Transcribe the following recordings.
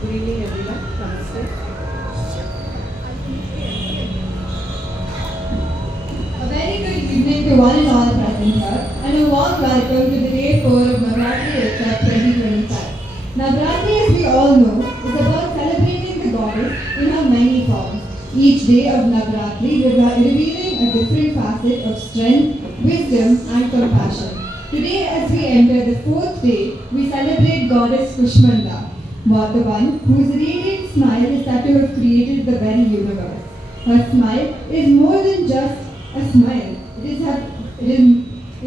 Good evening, everyone. Namaste. A very good evening to one and all present here, and a warm welcome to the day 4 of Navratri Utsav 2025. Navratri, as we all know, is about celebrating the goddess in her many forms. Each day of Navratri revealing a different facet of strength, wisdom, and compassion. Today, as we enter the fourth day, we celebrate goddess Kushmanda, the one whose radiant smile is said to have created the very universe. Her smile is more than just a smile. It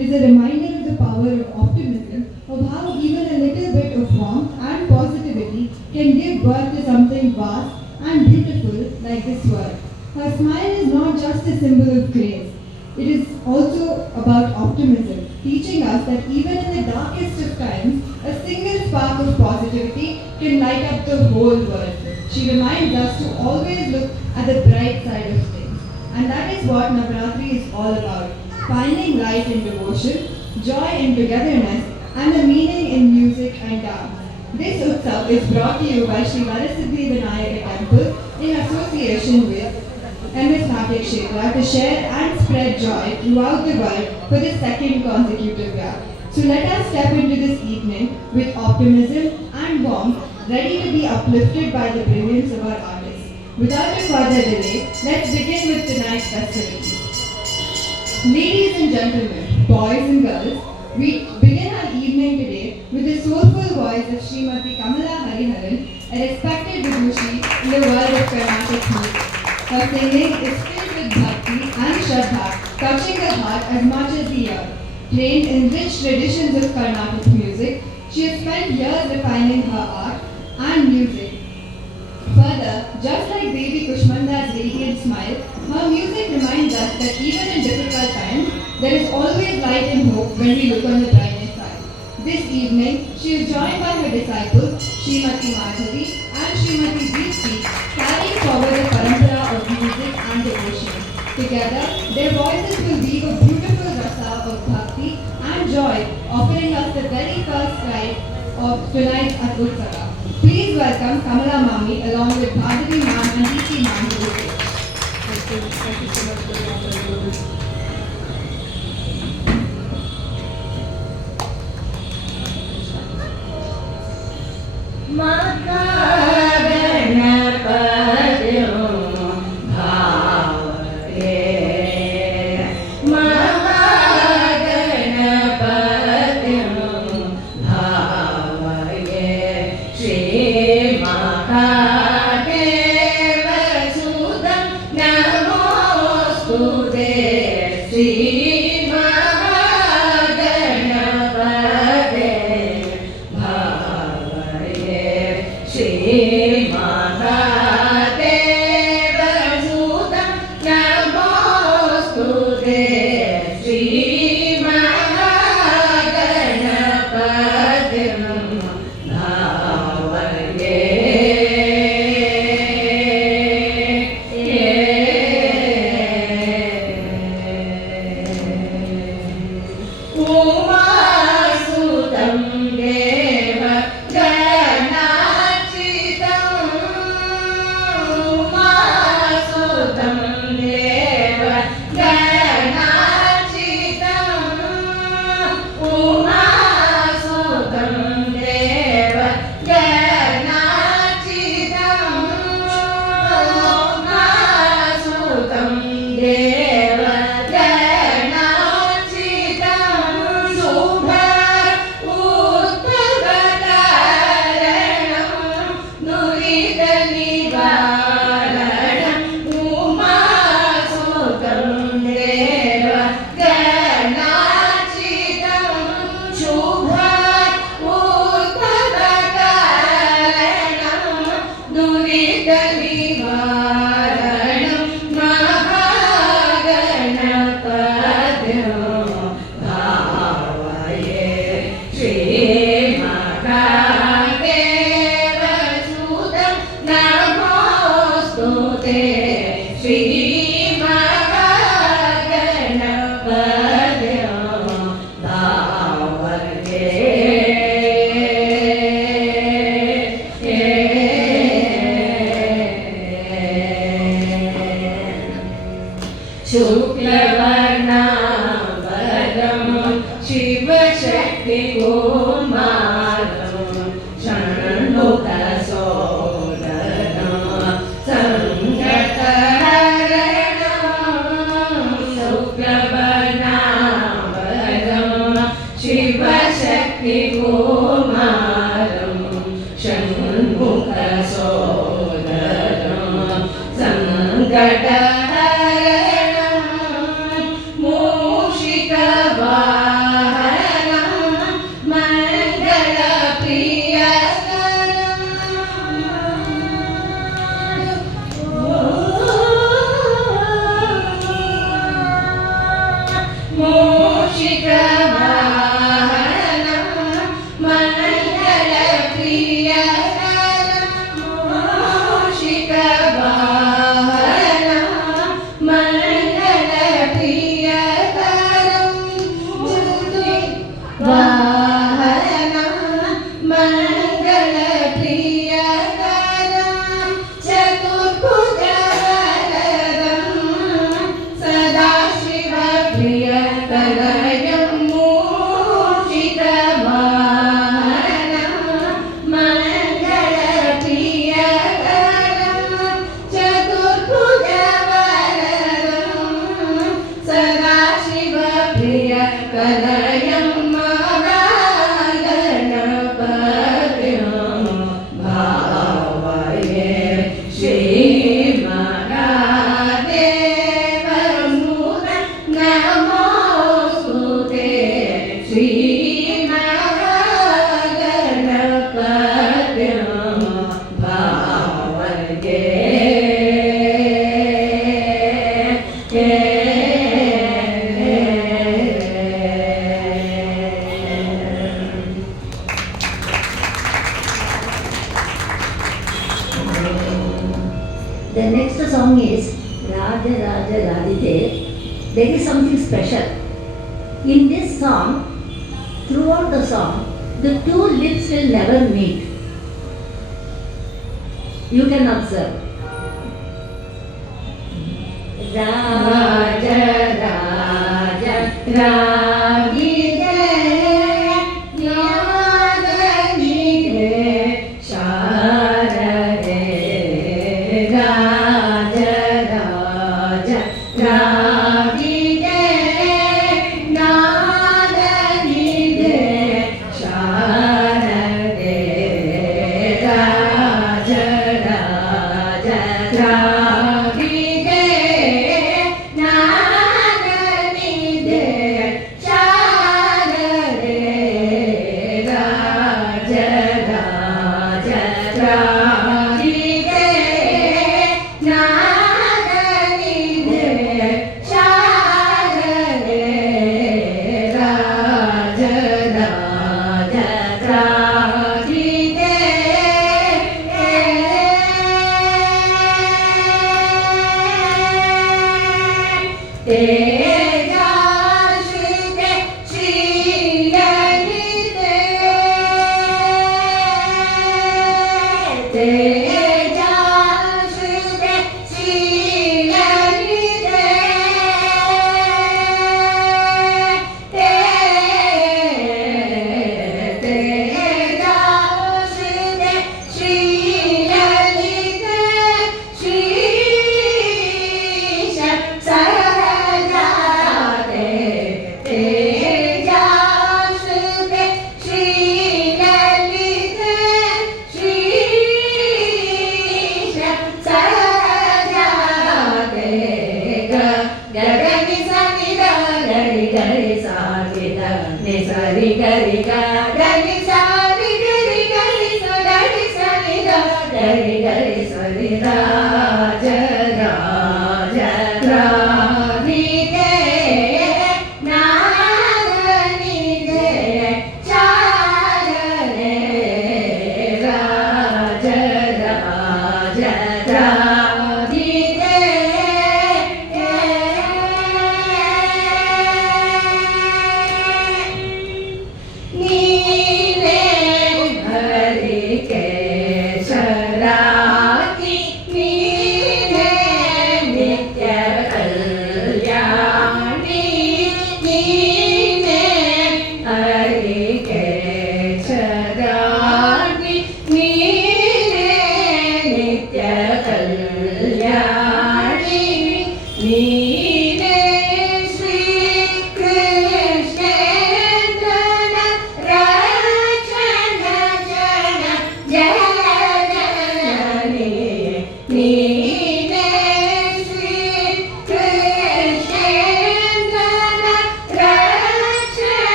is a reminder of the power of optimism, of how even a little bit of warmth and positivity can give birth to something vast and beautiful like this world. Her smile is not just a symbol of grace. It is also about optimism, teaching us that even in the darkest of times, a single spark of positivity can light up the whole world. She reminds us to always look at the bright side of things. And that is what Navratri is all about, finding light in devotion, joy in togetherness, and a meaning in music and dance. This Utsav is brought to you by Sri Varasiddhi Vinayaka Temple in association with MS Natik Kshetra to share and spread joy throughout the world for the second consecutive year. So let us step into this evening with optimism and warmth, ready to be uplifted by the brilliance of our artists. Without a further delay, let's begin with tonight's festivities. Ladies and gentlemen, boys and girls, we begin our evening today with the soulful voice of Srimati Kamala Hariharan, a respected Vidushi in the world of Carnatic music. Her singing is filled with bhakti and shraddha, touching the heart as much as the ear. Trained in rich traditions of Carnatic music, she has spent years refining her art and music. Further, just like Devi Kushmanda's radiant smile, her music reminds us that even in difficult times, there is always light and hope when we look on the brightest side. This evening, she is joined by her disciples, Srimati Madhavi and Srimati Deepti, carrying forward the parampara of music and devotion. Together, their voices will weave a beautiful rasa of bhakti and joy, offering us the very first rite of tonight's Utsava. Please welcome Kamala Mami along with Bhadavi Ma'am and Deepti Ma'am to the stage. Thank you so much for the opportunity. The next song is Raja Raja Radhite. There is something special. In this song, throughout the song, the two lips will never meet. You can observe. Raja Raja Radhite Yadanite Sharade Raja Raja Radhite Yadanite Sharade Raja Raja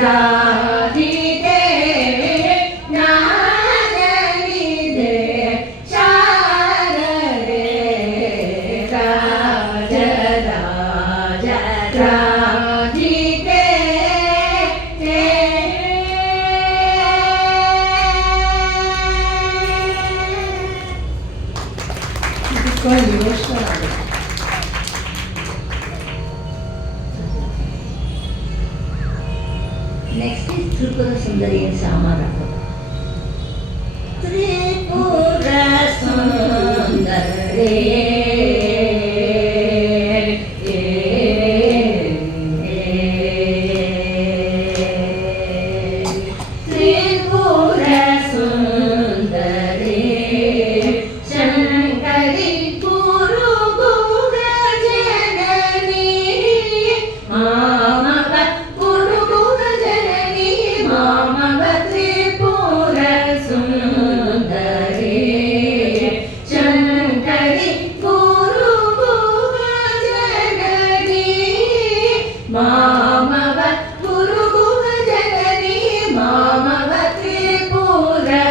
Radhite Next is Tripura Sundari and Samaraka. Tripura Sundari Tripura Sundari Shankari Guru Gura Janani Mama Guru Gura Janani Mama Tripura Sundari Shankari Guru Gura Janani Mama Guru Gura Janani Mama Tripura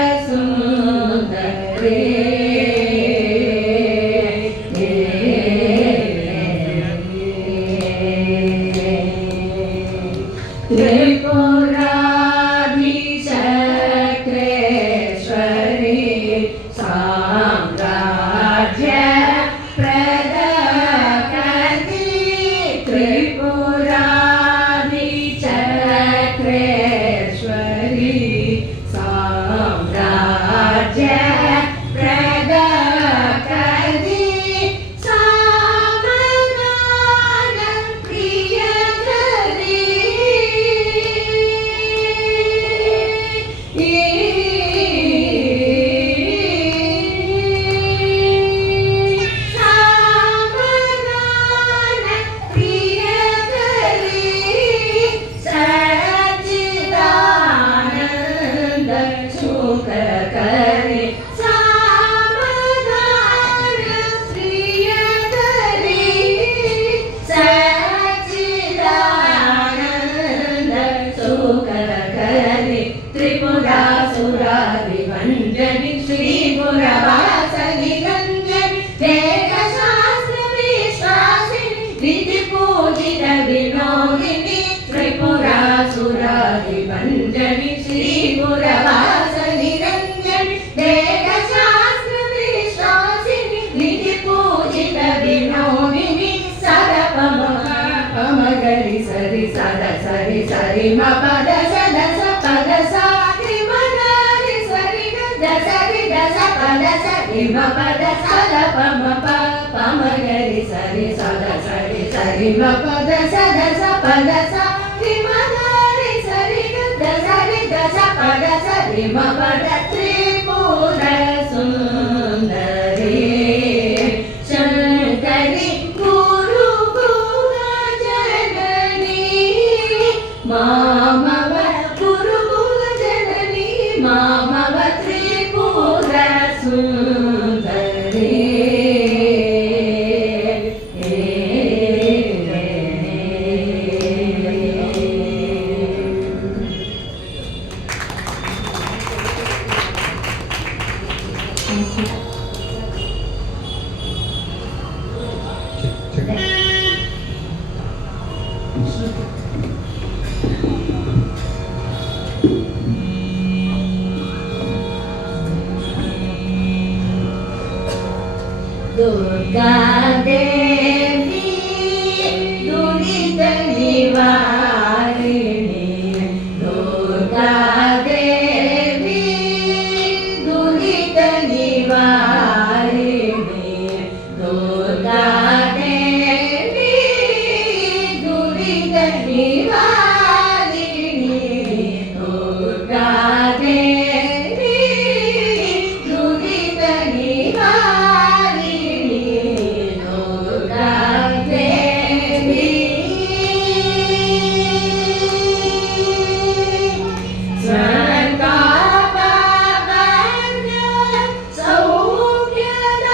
त्रिपुरासुरादिभञ्जनि श्रीपुरवासनि रञ्जनि वेदशास्त्रविश्वासिनि विधिपूजित विनोदिनि त्रिपुरासुरादिभञ्जनि श्रीपुरवासनि रञ्जनि वेदशास्त्रविश्वासिनि विधिपूजित विनोदिनि सरपमगरि सरि सद सरि सरि म पद सद स पद सा त्रिमगरि सरि ग सरि ग स पद सरि म पद सद पम प पमगरि सरि सद सरि सरि म पद सद स पद सा त्रिमगरि सरि ग सरि ग स पद सरि म पद त्रिपुर सुन्दरी शङ्करि मामव गुरुकुल जननी मामव त्रिपुर सुन्दरी दुर्गा देवी दुरित निवारिणी दुर्गा देवी दुरित निवारिणी दुर्गा देवी दुरित निवारिणी दुर्गा देवी दुरित निवारिणी दुर्गा देवी स्वर्गापवर्ग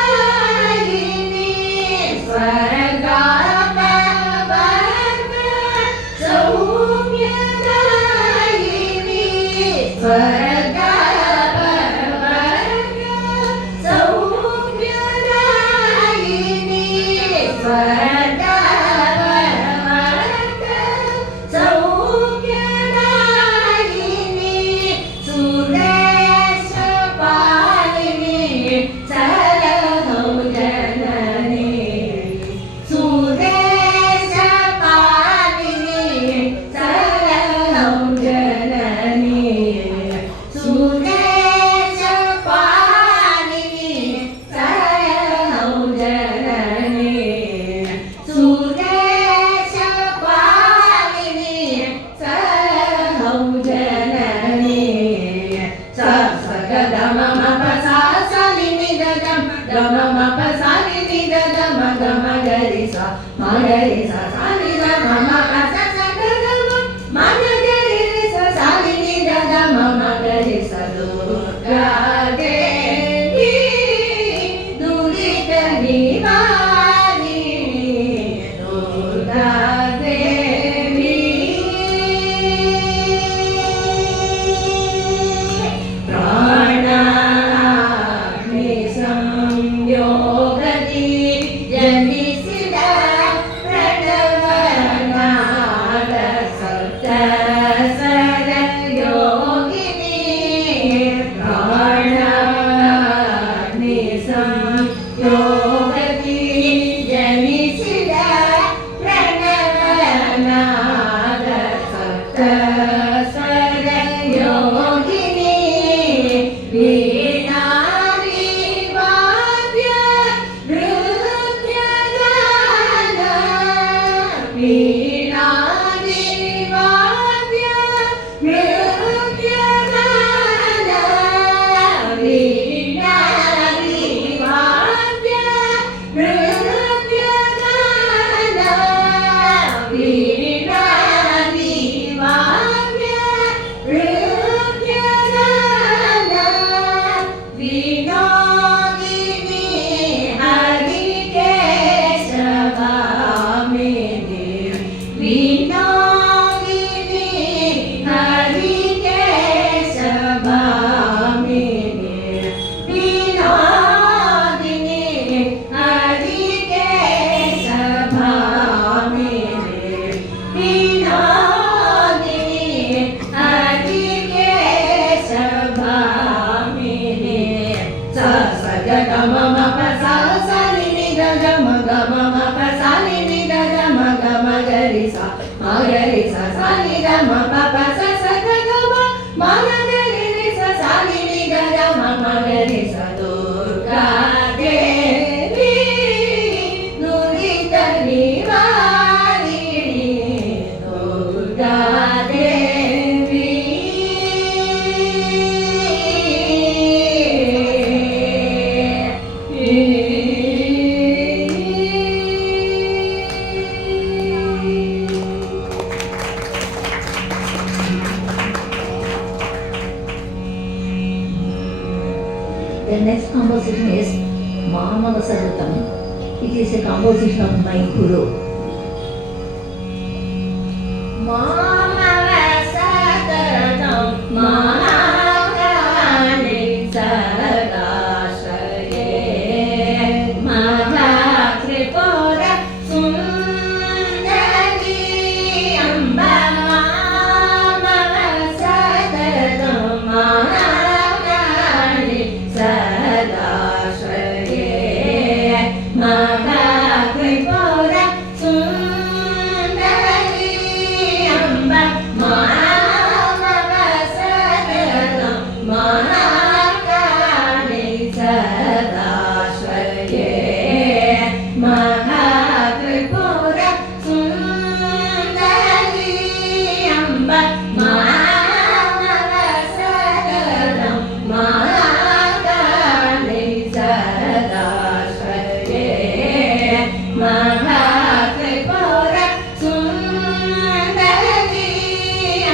सौख्यदायिनी स्वर्गापवर्ग सौख्यदायिनी स्वर्गापवर्ग सौख्यदायिनी स्वर्गापवर्ग सौख्यदायिनी सुरेशपालिनी सरहौ जननी सुरेशपालिनी सरहौ जननी ಮಗರಿ ಸ ಸ ನಿ ದ ಮ ಪ ಪ ಸ ಸ ಗ ಗ ಮ ಮ ಗ ರಿ ರಿ ಸ ಸ ನಿ ನಿ ಗ ಗ ಮ ಮ ಗ ರಿ ಸ ದುರ್ಗಾ ದೇವಿ ನುರಿತ ನಿವಾರಿಣಿ Durga Devi The next composition is Mamavasarutam. It is a composition of my guru. Mamavasarutam Mahakali Saradasaye Madhakripura Sundari Amba Mamavasarutam Mahakali Saradasaye Madhakripura Sundari Amba Mamavasarutam Mahakali Saradasaye Madhakripura Sundari Amba Mamavasarutam Mahakali Saradasaye Madhakripura Sundari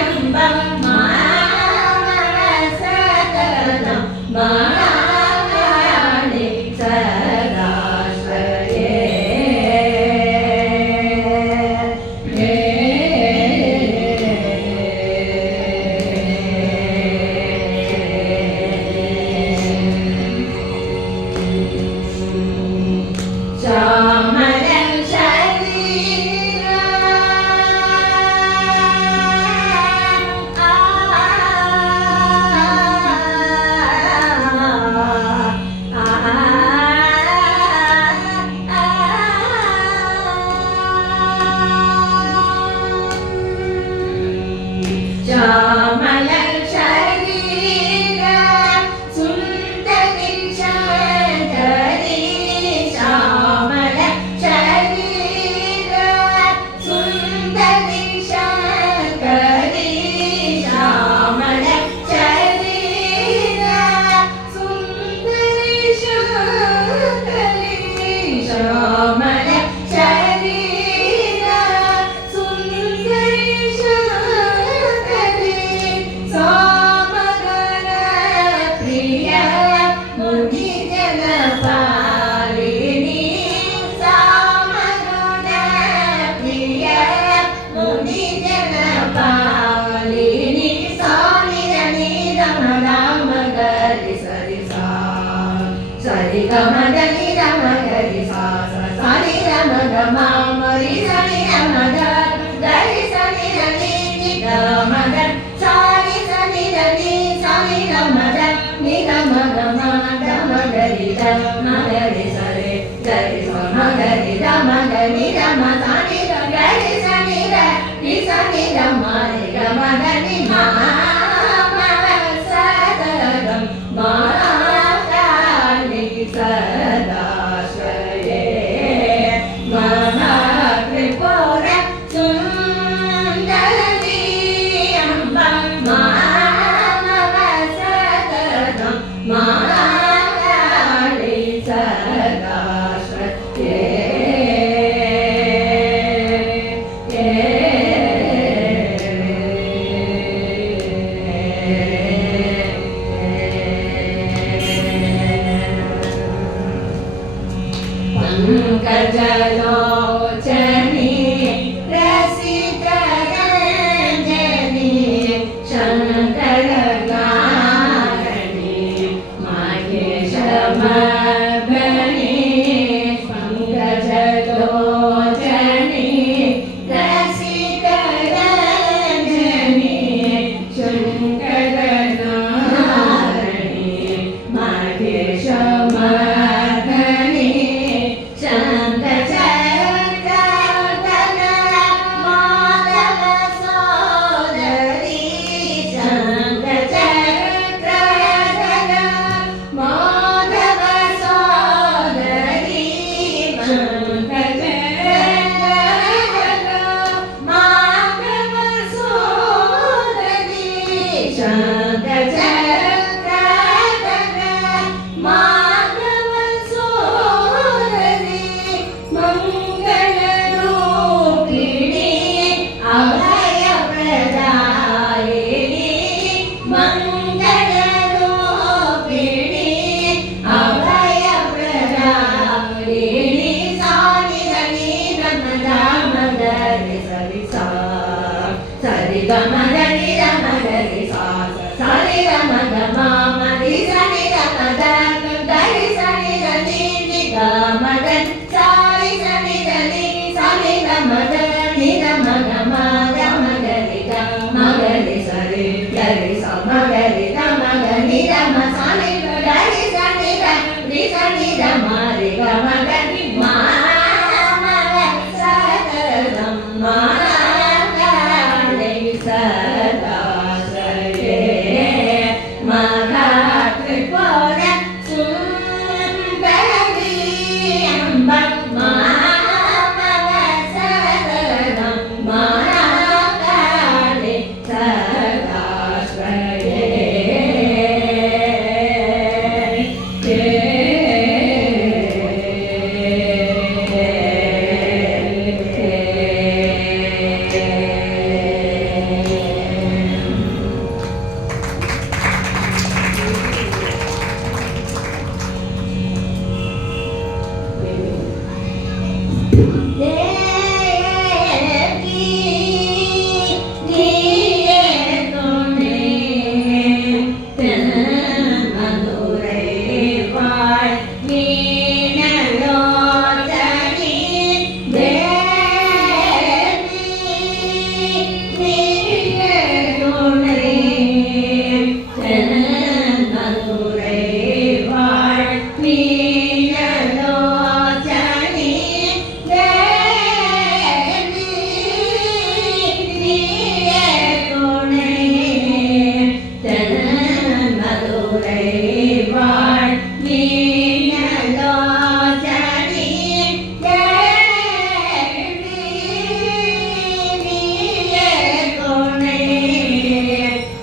Amba Mamavasarutam Mahakali Shamaran Sharira Shamalan Sharira Sundarin Shankari Shamalan Sharira Sundarin Shankari Shamalan Sharira Sundari Shankari Shamalan Sharira Sundari Shankari Samagana Priya Muni Janapalini Samagana Priya Muni Janapalini Sami Rani Ramadama Gari Sari Sa Sari Ramadani Ramagari Sa Sari Ramadama Mari Sari Ramadan Gari Sari Rani Ramadan Sari Sari Rani Sari Ramadan Ni Ramadama Ramagari Ramagari Sari Gari Samagari Ramagari Ramadani Gari Sari Rani Sari Ramani Ramadani Mamavasarutam Mahakali Saradasaye Madhakripura Sundari Amba Mamavasarutam Mahakali Pankajalochani Rasikaranjani Shankaragani Maheshamabhani Pankajalochani Rasikaranjani Shankaragani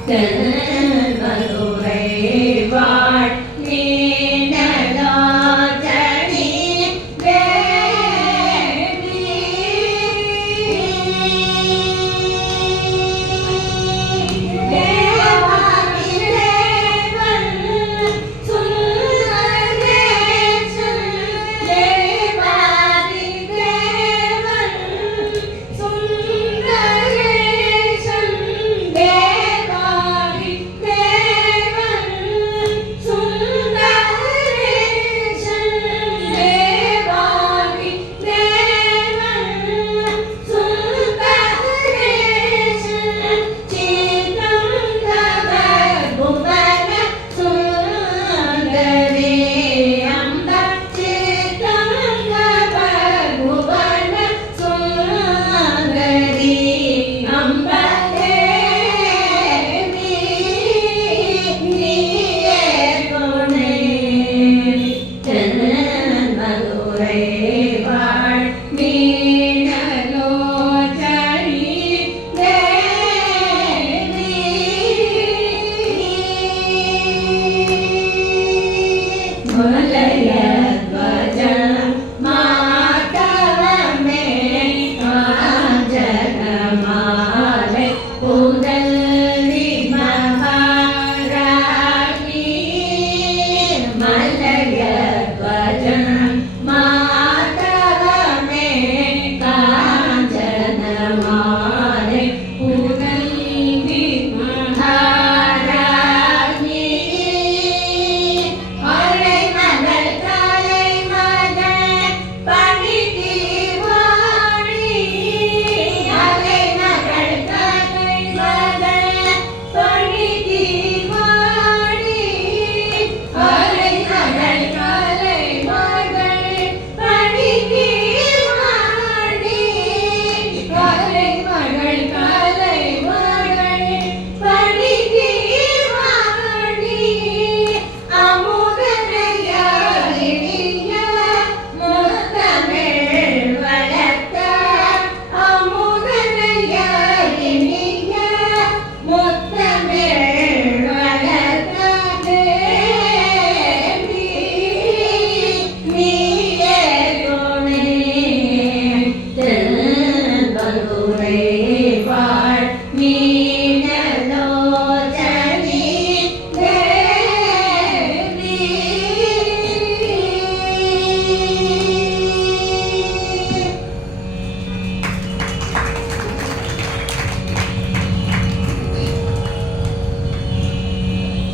Then